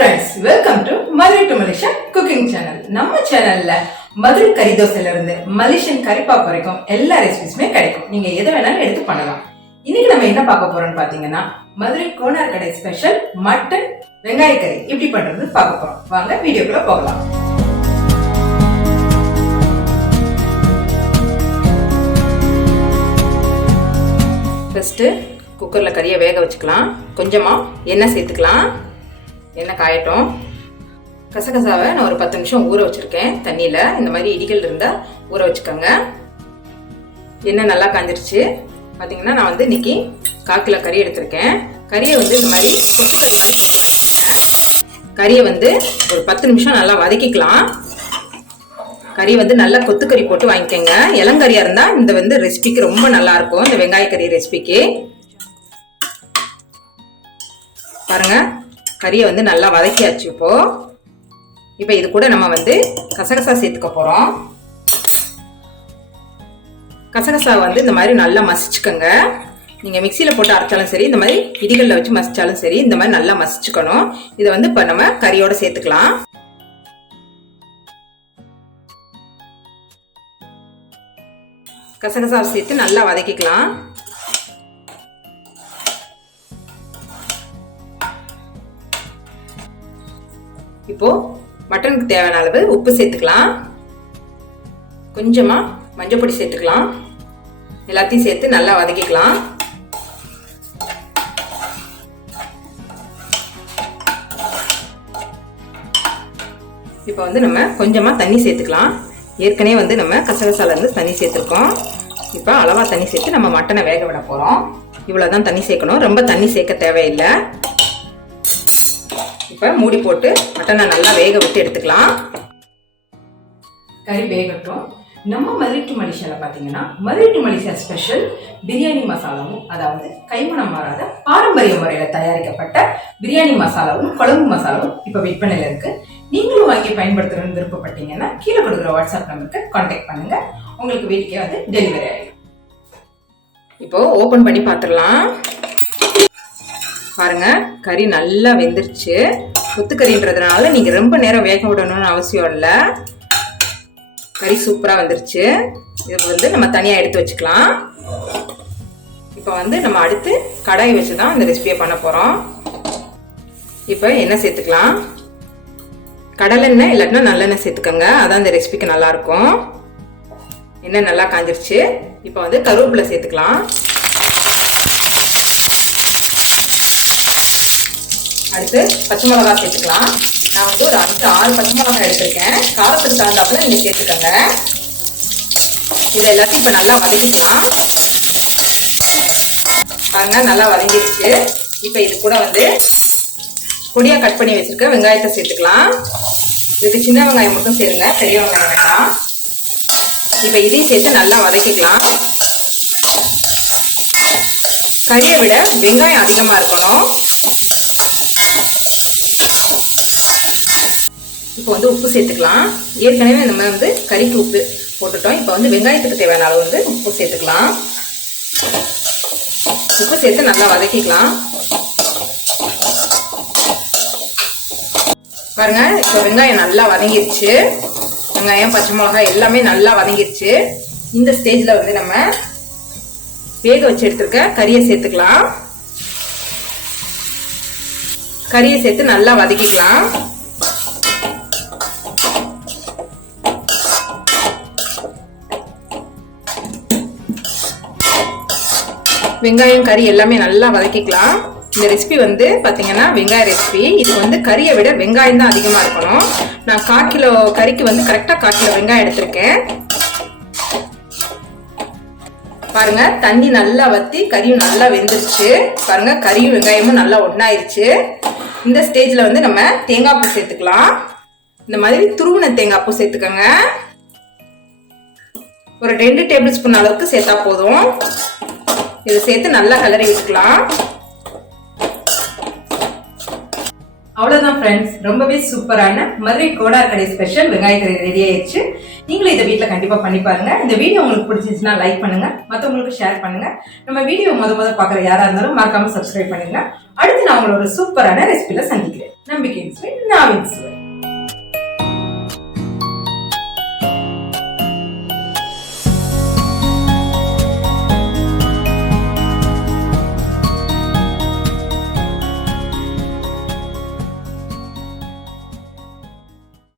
friends, welcome to Madurai to Malaysia cooking channel. நம்ம சேனல்ல மதுரை கறி தோசையில இருந்து மலேசியன் கறி பாப் வரைக்கும் எல்லா ரெசிபிஸுமே கிடைக்கும். நீங்க எதை வேணாலும் எடுத்து பண்ணலாம். இன்னைக்கு நம்ம என்ன பார்க்க போறோம்னு பாத்தீங்கன்னா மதுரை கோனார் கடை ஸ்பெஷல் மட்டன் வெங்காய கறி எப்படி பண்றதுன்னு பார்க்க போறோம். வாங்க வீடியோக்குள்ள போகலாம். ஃபர்ஸ்ட் குக்கர்ல கறியை வேக வச்சுக்கலாம். கொஞ்சமா எண்ணெய் சேர்த்துக்கலாம். எண்ணெய் காயட்டும். கசகசாவை நான் ஒரு 10 நிமிஷம் ஊற வச்சிருக்கேன் தண்ணியில. இந்த மாதிரி இடிகள் இருந்தா ஊற வச்சுக்கோங்க. எண்ணெய் நல்லா காஞ்சிருச்சு. பாத்தீங்கன்னா நான் வந்து இன்னைக்கு 1/4 கிலோ கறி எடுத்திருக்கேன். கறியை வந்து இந்த மாதிரி கொத்துக்கறி மாதிரி போட்டு வாங்கிக்கோங்க. கறியை வந்து ஒரு 10 நிமிஷம் நல்லா வதக்கிக்கலாம். கறி வந்து நல்லா கொத்துக்கறி போட்டு வாங்கிக்கோங்க. இளங்கறியா இருந்தா இந்த வந்து ரெசிபிக்கு ரொம்ப நல்லா இருக்கும். இந்த வெங்காய கறி ரெசிபிக்கு பாருங்க, கறியை வந்து நல்லா வதக்கியாச்சு. இப்போ இது கூட நம்ம வந்து கசகசா சேர்த்துக்க போறோம். கசகசா வந்து இந்த மாதிரி நல்லா மசிச்சுக்கோங்க. நீங்க மிக்சியில போட்டு அரைச்சாலும் சரி, இந்த மாதிரி இடிகள்ல வச்சு மசிச்சாலும் சரி, இந்த மாதிரி நல்லா மசிச்சுக்கணும். இதை வந்து இப்ப நம்ம கறியோட சேர்த்துக்கலாம். கசகசா சேர்த்து நல்லா வதக்கிக்கலாம். இப்போ மட்டனுக்கு தேவையான அளவு உப்பு சேர்த்துக்கலாம். கொஞ்சமா மஞ்சள் பொடி சேர்த்துக்கலாம். எல்லாத்தையும் சேர்த்து நல்லா வதக்கிக்கலாம். இப்போ வந்து நம்ம கொஞ்சமா தண்ணி சேர்த்துக்கலாம். ஏற்கனவே வந்து நம்ம கசகசால இருந்து தண்ணி சேர்த்துருக்கோம். இப்போ அளவா தண்ணி சேர்த்து நம்ம மட்டனை வேக விட போறோம். இவ்வளவுதான் தண்ணி சேர்க்கணும். ரொம்ப தண்ணி சேர்க்க தேவையில்லை. இப்போ மூடி போட்டு மட்டனை நல்லா வேக விட்டு எடுத்துக்கலாம். கறி வேகட்டும். நம்ம மதுரை டு மலேசியால பாத்தீங்கன்னா Madurai to Malaysia special biryani மசாலாவும், அதாவது கைமணம் மாறாத பாரம்பரிய முறையில தயாரிக்கப்பட்ட பிரியாணி மசாலாவும் குழம்பு மசாலாவும் இப்ப விற்பனையில இருக்கு. நீங்களும் வாங்கி பயன்படுத்துறதுன்னு விருப்பப்பட்டீங்கன்னா கீழே கொடுக்குற வாட்ஸ்அப் நம்பருக்கு கான்டாக்ட் பண்ணுங்க. உங்களுக்கு வீட்டுக்கே வந்து டெலிவரி ஆயிடும். இப்போ ஓபன் பண்ணி பாத்துடலாம். பாருங்க, கறி நல்லா வெந்துருச்சு. கொத்துக்கறின்றதுனால நீங்க ரொம்ப நேரம் வேக விடணும்னு அவசியம் இல்லை. கறி சூப்பரா வந்துருச்சு. இது வந்து நம்ம தனியா எடுத்து வச்சுக்கலாம். இப்போ வந்து நம்ம அடுத்து கடாய் வச்சுதான் இந்த ரெசிபியை பண்ண போறோம். இப்போ எண்ணெய் சேர்த்துக்கலாம். கடலெண்ணெய் இல்லாட்டினா நல்லெண்ணெய் சேர்த்துக்கோங்க. அதான் இந்த ரெசிபிக்கு நல்லா இருக்கும். எண்ணெய் நல்லா காஞ்சிருச்சு. இப்போ வந்து கருவேப்பிலை சேர்த்துக்கலாம். அடுத்து பச்சை மிளகா சேர்த்துக்கலாம். நான் வந்து ஒரு 5-6 பச்சை மிளகாய் எடுத்திருக்கேன். காரத்துக்கு தகுந்தாப்புல நீங்க சேர்த்துக்கோங்க. இதை எல்லாத்தையும் இப்ப நல்லா வதக்கிக்கலாம். பாருங்க, நல்லா வதங்கிடுச்சு. இப்ப இது கூட வந்து பொடியா கட் பண்ணி வச்சிருக்க வெங்காயத்தை சேர்த்துக்கலாம். இதுக்கு சின்ன வெங்காயம் மட்டும் சேருங்க, பெரிய வெங்காயம் வேண்டாம். இப்ப இதையும் சேர்த்து நல்லா வதக்கிக்கலாம். கறியை விட வெங்காயம் அதிகமா இருக்கணும். இப்போ வந்து உப்பு சேர்த்துக்கலாம். ஏற்கனவே நம்ம வந்து கறிக்கு உப்பு போட்டுட்டோம். இப்போ வந்து வெங்காயத்துக்கு தேவையான அளவு வந்து உப்பு சேர்த்துக்கலாம். உப்பு சேர்த்து நல்லா வதக்கிக்கலாம். பாருங்க, இப்போ வெங்காயம் நல்லா வதங்கிருச்சு. வெங்காயம், பச்சை மிளகாய் எல்லாமே நல்லா வதங்கிருச்சு. இந்த ஸ்டேஜ்ல வந்து நம்ம வேக வச்சு எடுத்துருக்க கறியை சேர்த்துக்கலாம். கறியை சேர்த்து நல்லா வதக்கிக்கலாம். வெங்காயம், கறி எல்லாமே நல்லா வதக்கிக்கலாம். இந்த ரெசிபி வந்து பாத்தீங்கன்னா வெங்காய ரெசிபி. இது வந்து கறியை விட வெங்காயம் தான் அதிகமா இருக்கணும். நான் 1/4 கிலோ கறிக்கு வந்து கரெக்டா 1/4 கிலோ வெங்காயம் எடுத்திருக்கேன். பாருங்க, தண்ணி நல்லா வத்தி கறியும் நல்லா வெந்துருச்சு. பாருங்க, கறியும் வெங்காயமும் நல்லா ஒண்ணாயிருச்சு. இந்த ஸ்டேஜ்ல வந்து நம்ம தேங்காய் பூ சேர்த்துக்கலாம். இந்த மாதிரி துருவின தேங்காய் பூ சேர்த்துக்கோங்க. ஒரு 2 டேபிள் ஸ்பூன் அளவுக்கு சேர்த்தா போதும். இதை சேர்த்து நல்லா கலரி விட்டுக்கலாம். அவ்வளவுதான் ஃப்ரெண்ட்ஸ், ரொம்பவே சூப்பரான மதுரை கோனார் கடை ஸ்பெஷல் வெங்காய கறி ரெடி ஆயிடுச்சு. நீங்களும் இதை வீட்டில் கண்டிப்பா பண்ணி பாருங்க. இந்த வீடியோ உங்களுக்கு பிடிச்சிருந்துச்சுன்னா லைக் பண்ணுங்க, மற்றவங்களுக்கு ஷேர் பண்ணுங்க. நம்ம வீடியோ முத பார்க்குற யாரா இருந்தாலும் மறக்காம சப்ஸ்கிரைப் பண்ணுங்க. அடுத்து நான் உங்களோட சூப்பரான ரெசிபில சந்திக்கிறேன். நம்பிக்கை மிக்ஸ்